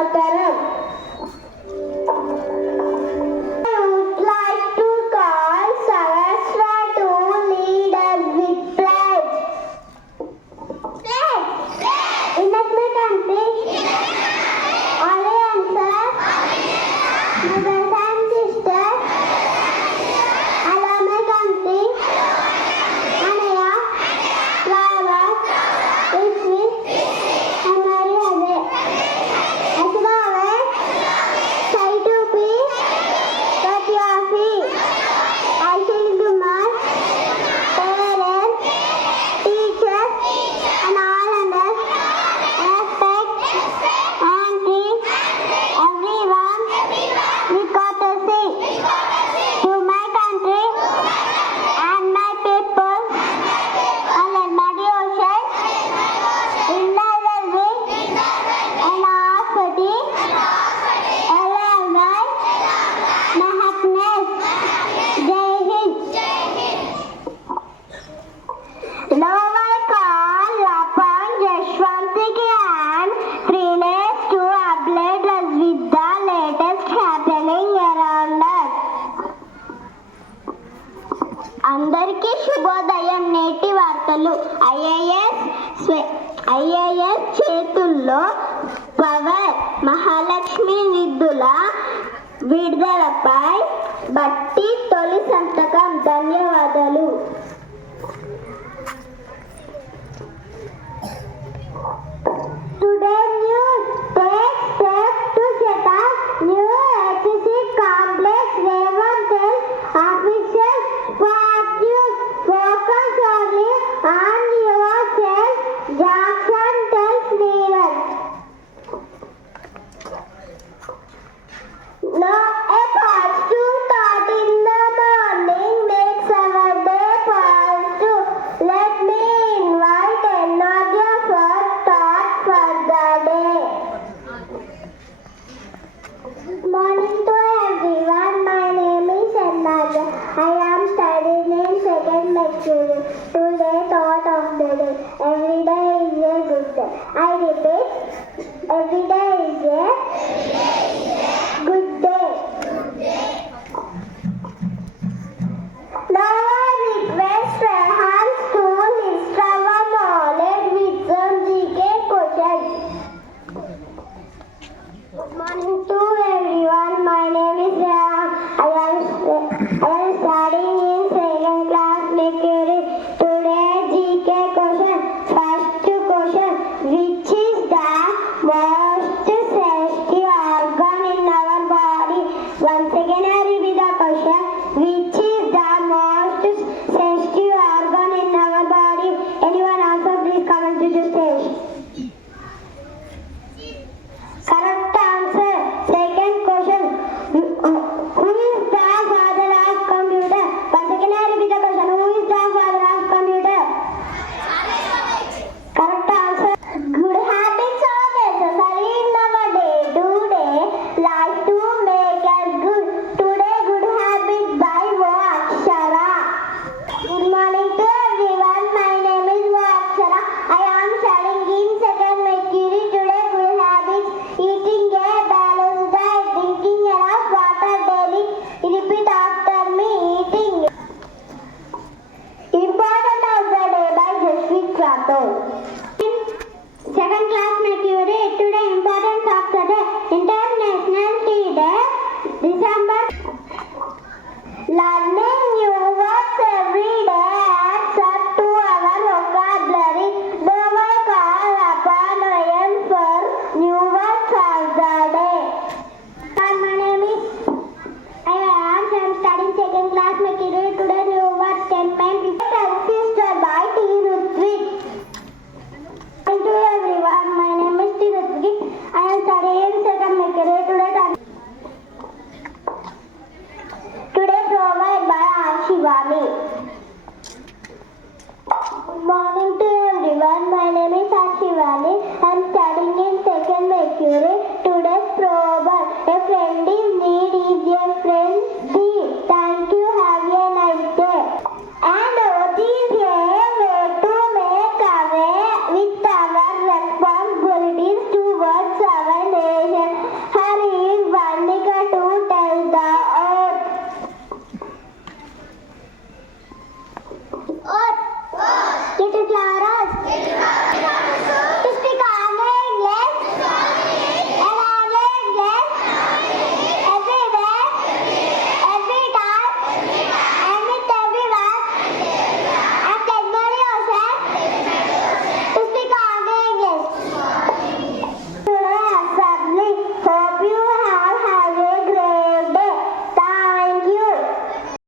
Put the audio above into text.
Mataram. I would like to call Sahasra to lead us with pledge. Pledge. In my country. All answer. My brothers and sisters. I love my country. Anaya. Flower. Issue. And Mary Ade. Asmave. Sai to be. Katyafi. Aishil Kumar. Parents. Teachers. And all others. Respect. And treat everyone with courtesy. To my country and my people. And Almighty ocean. In the well-being and honesty. Allow my happiness. Jai Hind. Now I call upon Yashwanti and Trinesh to update us with the latest happening around us. అందరికీ శుభోదయం. నేటి వార్తలు. IAS చేతుల్లో power. Mahalakshmi నిధుల విడుదలపై బట్టి తొలి సంతకం. ధన్యవాదాలు. Today news takes steps to set up new HC complex. Revamp officials Spark News focus only on yourself. Jackson tells Neeraj. No, a positive thought in the morning makes our day positive. Let me invite another first thought for the day. Good morning to everyone. My name is Annaja. I am studying in second lecture. Today thought of the day. Every day is a good day. I repeat, every day is a good day. Now I request Rehan to list our knowledge with some GK questions. Good morning to everyone. My name is Rehan. I am studying in second class Mercury. Today GK question. First question. Which is the most sensitive organ in our body? Once again I repeat the question. Which is the most sensitive organ in our body? Anyone answer, please comment to the stage. Correct answer. Second question. Who is the father of computer? Once again I repeat the question. Who is the father of computer? Correct answer. Good habits are necessary in our day-to-day life to make us good. Today good habits by Wo Akshara. Good morning to everyone. My name is Wo Akshara. I am studying in second Mercury. Today good habits: eating a balanced diet, drinking enough water daily. Repeat after me. Eating. Important of the day by Jaswit Rathod. Second class Mercury. Today importance of the day: International Tea Day, December. Learning new words every day adds up to our vocabulary. Now I call upon IM for new words of the day. My name is I'm studying second class Mercury. Today new words 10 men. Sister by T. Rutvik. Thank you everyone. My name is T. Rutvik. I am studying second Mercury. Today provided by Ashivani. Good morning to everyone. My name is Ashivani. I am studying in second Mercury. Today's proverb: a friend is near